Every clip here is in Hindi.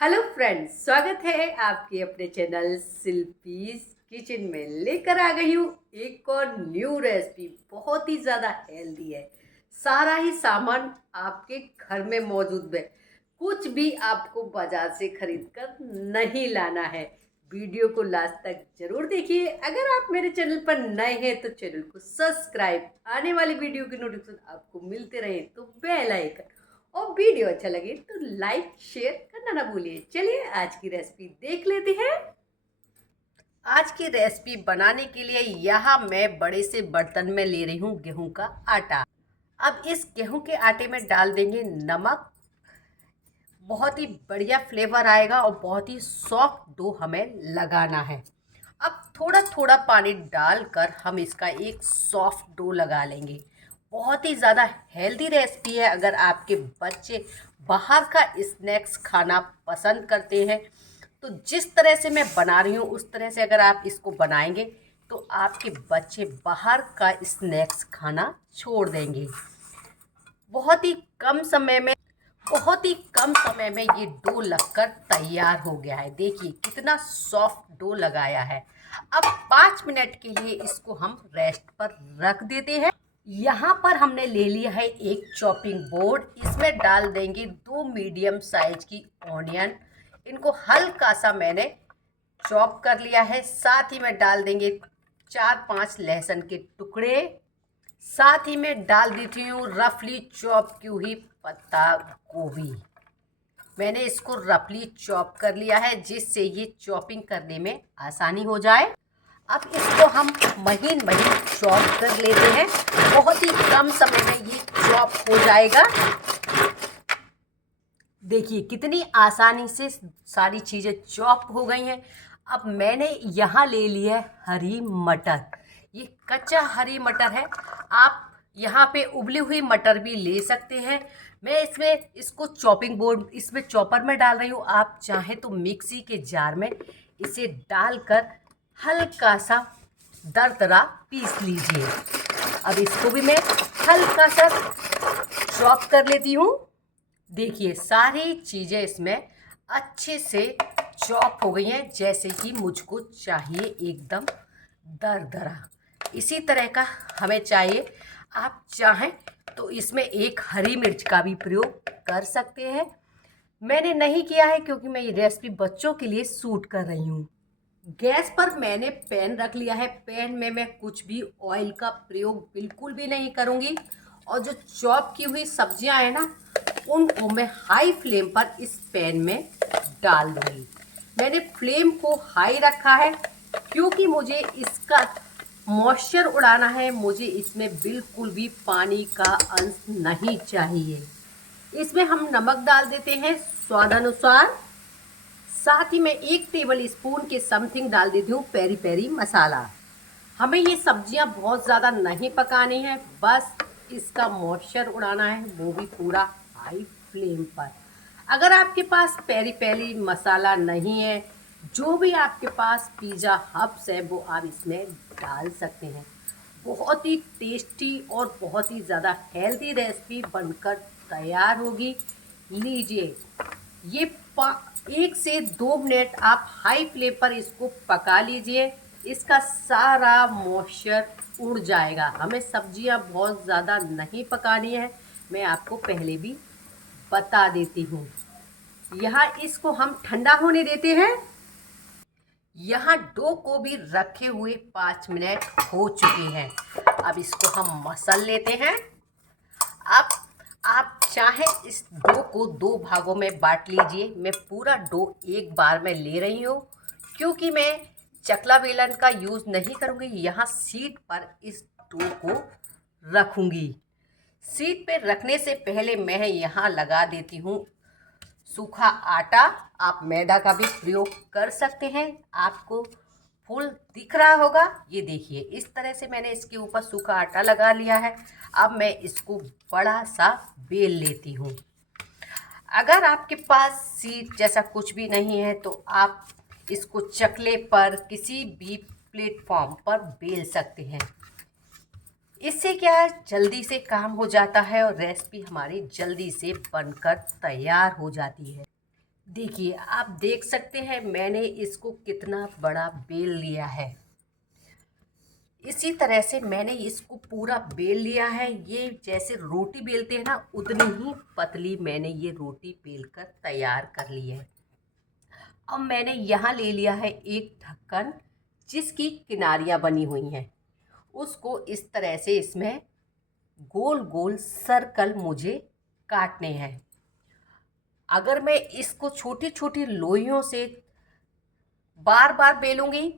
हेलो फ्रेंड्स, स्वागत है आपके अपने चैनल शिल्पीज किचन में। लेकर आ गई हूँ एक और न्यू रेसिपी। बहुत ही ज़्यादा हेल्दी है। सारा ही सामान आपके घर में मौजूद है। कुछ भी आपको बाजार से खरीद कर नहीं लाना है। वीडियो को लास्ट तक जरूर देखिए। अगर आप मेरे चैनल पर नए हैं तो चैनल को सब्सक्राइब, आने वाली वीडियो की नोटिफिकेशन आपको मिलते रहे तो बेल आइकन, और वीडियो अच्छा लगे तो लाइक शेयर करना ना भूलिए। चलिए आज की रेसिपी देख लेते हैं। आज की रेसिपी बनाने के लिए यहाँ मैं बड़े से बर्तन में ले रही हूँ गेहूं का आटा। अब इस गेहूं के आटे में डाल देंगे नमक। बहुत ही बढ़िया फ्लेवर आएगा और बहुत ही सॉफ्ट डो हमें लगाना है। अब थोड़ा थोड़ा पानी डालकर हम इसका एक सॉफ्ट डो लगा लेंगे। बहुत ही ज़्यादा हेल्दी रेसिपी है। अगर आपके बच्चे बाहर का स्नैक्स खाना पसंद करते हैं तो जिस तरह से मैं बना रही हूँ उस तरह से अगर आप इसको बनाएंगे तो आपके बच्चे बाहर का स्नैक्स खाना छोड़ देंगे। बहुत ही कम समय में बहुत ही कम समय में ये डो लगकर तैयार हो गया है। देखिए कितना सॉफ्ट डो लगाया है। अब 5 मिनट के लिए इसको हम रेस्ट पर रख देते हैं। यहाँ पर हमने ले लिया है एक चॉपिंग बोर्ड। इसमें डाल देंगे 2 मीडियम साइज की ऑनियन। इनको हल्का सा मैंने चॉप कर लिया है। साथ ही में डाल देंगे 4-5 लहसुन के टुकड़े। साथ ही में डाल देती हूँ रफली चॉप की हुई पत्ता गोभी। मैंने इसको रफली चॉप कर लिया है जिससे ये चॉपिंग करने में आसानी हो जाए। अब इसको हम महीन महीन चॉप कर लेते हैं। बहुत ही कम समय में ये चॉप हो जाएगा। देखिए कितनी आसानी से सारी चीज़ें चॉप हो गई हैं। अब मैंने यहाँ ले लिया है हरी मटर। ये कच्चा हरी मटर है। आप यहाँ पे उबली हुई मटर भी ले सकते हैं। मैं इसमें इसको चॉपिंग बोर्ड इसमें चॉपर में डाल रही हूँ। आप चाहें तो मिक्सी के जार में इसे डालकर हल्का सा दरदरा पीस लीजिए। अब इसको भी मैं हल्का सा चॉप कर लेती हूँ। देखिए सारी चीज़ें इसमें अच्छे से चॉप हो गई हैं जैसे कि मुझको चाहिए, एकदम दरदरा। इसी तरह का हमें चाहिए। आप चाहें तो इसमें एक हरी मिर्च का भी प्रयोग कर सकते हैं। मैंने नहीं किया है क्योंकि मैं ये रेसिपी बच्चों के लिए सूट कर रही हूँ। गैस पर मैंने पैन रख लिया है। पैन में मैं कुछ भी ऑयल का प्रयोग बिल्कुल भी नहीं करूँगी। और जो चॉप की हुई सब्जियां हैं ना, उनको मैं हाई फ्लेम पर इस पैन में डाल दूँगी। मैंने फ्लेम को हाई रखा है क्योंकि मुझे इसका मॉइस्चर उड़ाना है। मुझे इसमें बिल्कुल भी पानी का अंश नहीं चाहिए। इसमें हम नमक डाल देते हैं स्वादानुसार। साथ ही मैं 1 टेबल स्पून के समथिंग डाल देती हूँ पेरी पेरी मसाला। हमें ये सब्जियां बहुत ज़्यादा नहीं पकानी है, बस इसका मॉइस्चर उड़ाना है, वो भी पूरा हाई फ्लेम पर। अगर आपके पास पेरी पेरी मसाला नहीं है, जो भी आपके पास पिज़्ज़ा हब्स है वो आप इसमें डाल सकते हैं। बहुत ही टेस्टी और बहुत ही ज़्यादा हेल्दी रेसिपी बनकर तैयार होगी। लीजिए ये 1 से 2 मिनट आप हाई फ्लेम पर इसको पका लीजिए। इसका सारा मॉइस्चर उड़ जाएगा। हमें सब्जियां बहुत ज़्यादा नहीं पकानी है, मैं आपको पहले भी बता देती हूँ। यहाँ इसको हम ठंडा होने देते हैं। यहाँ डो को भी रखे हुए 5 मिनट हो चुके हैं। अब इसको हम मसल लेते हैं। अब आप चाहें इस डो को 2 भागों में बांट लीजिए। मैं पूरा डो एक बार में ले रही हूँ क्योंकि मैं चकला बेलन का यूज़ नहीं करूँगी। यहाँ सीट पर इस डो को रखूँगी। सीट पे रखने से पहले मैं यहाँ लगा देती हूँ सूखा आटा। आप मैदा का भी प्रयोग कर सकते हैं। आपको फूल दिख रहा होगा, ये देखिए इस तरह से मैंने इसके ऊपर सूखा आटा लगा लिया है। अब मैं इसको बड़ा सा बेल लेती हूँ। अगर आपके पास सीट जैसा कुछ भी नहीं है तो आप इसको चकले पर किसी भी प्लेटफॉर्म पर बेल सकते हैं। इससे क्या है, जल्दी से काम हो जाता है और रेसिपी हमारी जल्दी से बनकर तैयार हो जाती है। देखिए, आप देख सकते हैं मैंने इसको कितना बड़ा बेल लिया है। इसी तरह से मैंने इसको पूरा बेल लिया है। ये जैसे रोटी बेलते हैं ना, उतनी ही पतली मैंने ये रोटी बेल कर तैयार कर ली है। अब मैंने यहाँ ले लिया है एक ढक्कन जिसकी किनारियाँ बनी हुई हैं। उसको इस तरह से इसमें गोल गोल सर्कल मुझे काटने हैं। अगर मैं इसको छोटी छोटी लोइयों से बार बार बेलूंगी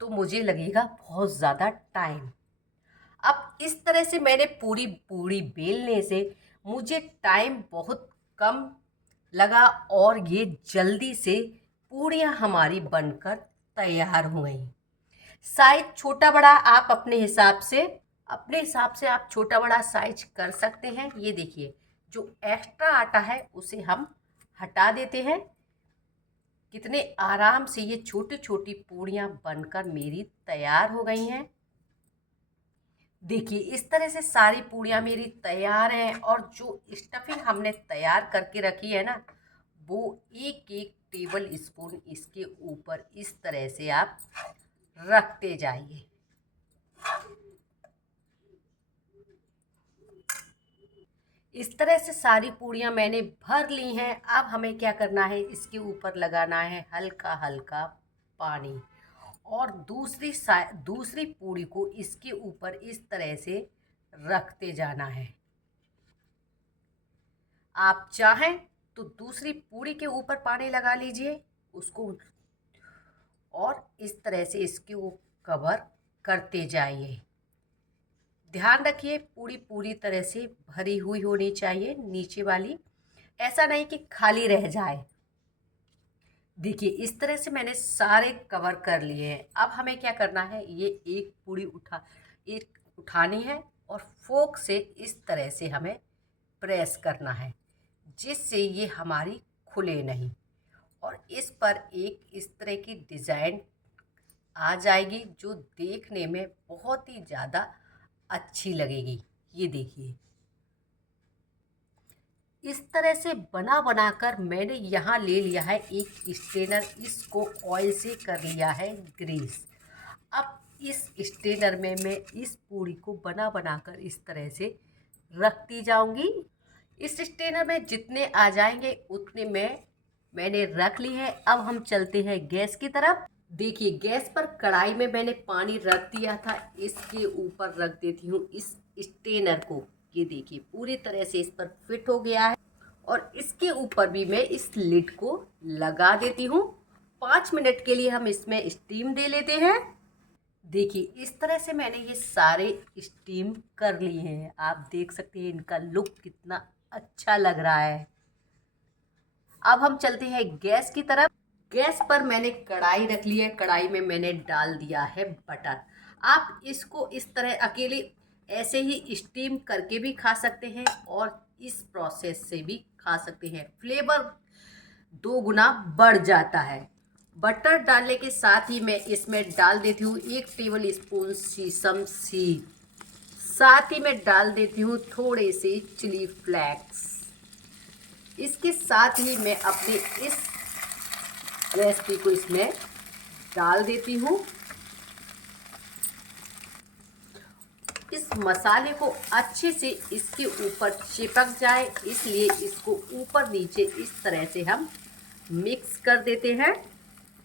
तो मुझे लगेगा बहुत ज़्यादा टाइम। अब इस तरह से मैंने पूरी पूरी बेलने से मुझे टाइम बहुत कम लगा और ये जल्दी से पूरियाँ हमारी बनकर तैयार हो गई। साइज छोटा बड़ा आप अपने हिसाब से आप छोटा बड़ा साइज कर सकते हैं। ये देखिए, जो एक्स्ट्रा आटा है उसे हम हटा देते हैं। कितने आराम से ये छोटी छोटी पूड़ियाँ बनकर मेरी तैयार हो गई हैं। देखिए, इस तरह से सारी पूड़ियाँ मेरी तैयार हैं और जो स्टफिंग हमने तैयार करके रखी है ना, वो एक एक टेबल स्पून इसके ऊपर इस तरह से आप रखते जाइए। इस तरह से सारी पूड़ियाँ मैंने भर ली हैं। अब हमें क्या करना है, इसके ऊपर लगाना है हल्का हल्का पानी और दूसरी पूड़ी को इसके ऊपर इस तरह से रखते जाना है। आप चाहें तो दूसरी पूड़ी के ऊपर पानी लगा लीजिए उसको और इस तरह से इसके कवर करते जाइए। ध्यान रखिए पूरी पूरी तरह से भरी हुई होनी चाहिए नीचे वाली, ऐसा नहीं कि खाली रह जाए। देखिए, इस तरह से मैंने सारे कवर कर लिए हैं। अब हमें क्या करना है, ये एक पूरी उठानी है और फोक से इस तरह से हमें प्रेस करना है जिससे ये हमारी खुले नहीं और इस पर एक इस तरह की डिज़ाइन आ जाएगी जो देखने में बहुत ही ज़्यादा अच्छी लगेगी। ये देखिए, इस तरह से बना बनाकर मैंने यहाँ ले लिया है एक स्ट्रेनर, इसको ऑयल से कर लिया है ग्रीस। अब इस स्ट्रेनर में मैं इस पूड़ी को बना बनाकर इस तरह से रखती जाऊंगी। इस स्ट्रेनर में जितने आ जाएंगे उतने मैंने रख ली है। अब हम चलते हैं गैस की तरफ। देखिए, गैस पर कढ़ाई में मैंने पानी रख दिया था, इसके ऊपर रख देती हूँ इस स्ट्रेनर को। ये देखिए, पूरी तरह से इस पर फिट हो गया है और इसके ऊपर भी मैं इस लिड को लगा देती हूँ। 5 मिनट के लिए हम इसमें स्टीम दे लेते हैं। देखिए, इस तरह से मैंने ये सारे स्टीम कर लिए हैं। आप देख सकते हैं इनका लुक कितना अच्छा लग रहा है। अब हम चलते हैं गैस की तरफ। गैस पर मैंने कढ़ाई रख ली है, कढ़ाई में मैंने डाल दिया है बटर। आप इसको इस तरह अकेले ऐसे ही स्टीम करके भी खा सकते हैं और इस प्रोसेस से भी खा सकते हैं। फ्लेवर 2 गुना बढ़ जाता है। बटर डालने के साथ ही मैं इसमें डाल देती हूँ 1 टेबल स्पून सीसम सीड। साथ ही मैं डाल देती हूँ थोड़े से चिली फ्लेक्स। इसके साथ ही मैं अपने इस रेसिपी को इसमें डाल देती हूँ। इस मसाले को अच्छे से इसके ऊपर चिपक जाए, इसलिए इसको ऊपर नीचे इस तरह से हम मिक्स कर देते हैं।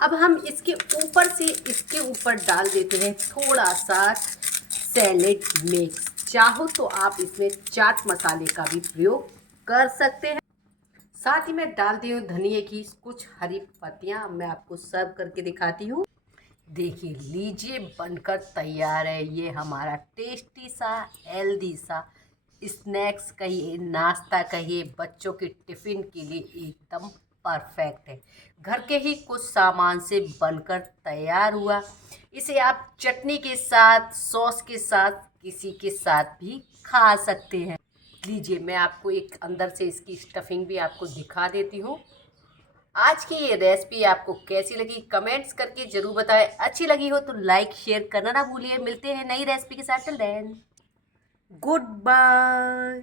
अब हम इसके ऊपर डाल देते हैं थोड़ा सा सैलेड मिक्स। चाहो तो आप इसमें चाट मसाले का भी प्रयोग कर सकते हैं। साथ ही मैं डालती हूँ धनिया की कुछ हरी पत्तियाँ। मैं आपको सर्व करके दिखाती हूँ। देखिए, लीजिए बनकर तैयार है ये हमारा टेस्टी सा हेल्दी सा स्नैक्स कहिए, नाश्ता कहिए, बच्चों के टिफ़िन के लिए एकदम परफेक्ट है। घर के ही कुछ सामान से बनकर तैयार हुआ। इसे आप चटनी के साथ, सॉस के साथ, किसी के साथ भी खा सकते हैं। लीजिए, मैं आपको एक अंदर से इसकी स्टफिंग भी आपको दिखा देती हूँ। आज की ये रेसिपी आपको कैसी लगी कमेंट्स करके ज़रूर बताएं। अच्छी लगी हो तो लाइक शेयर करना ना भूलिए। मिलते हैं नई रेसिपी के साथ। Till then, good bye.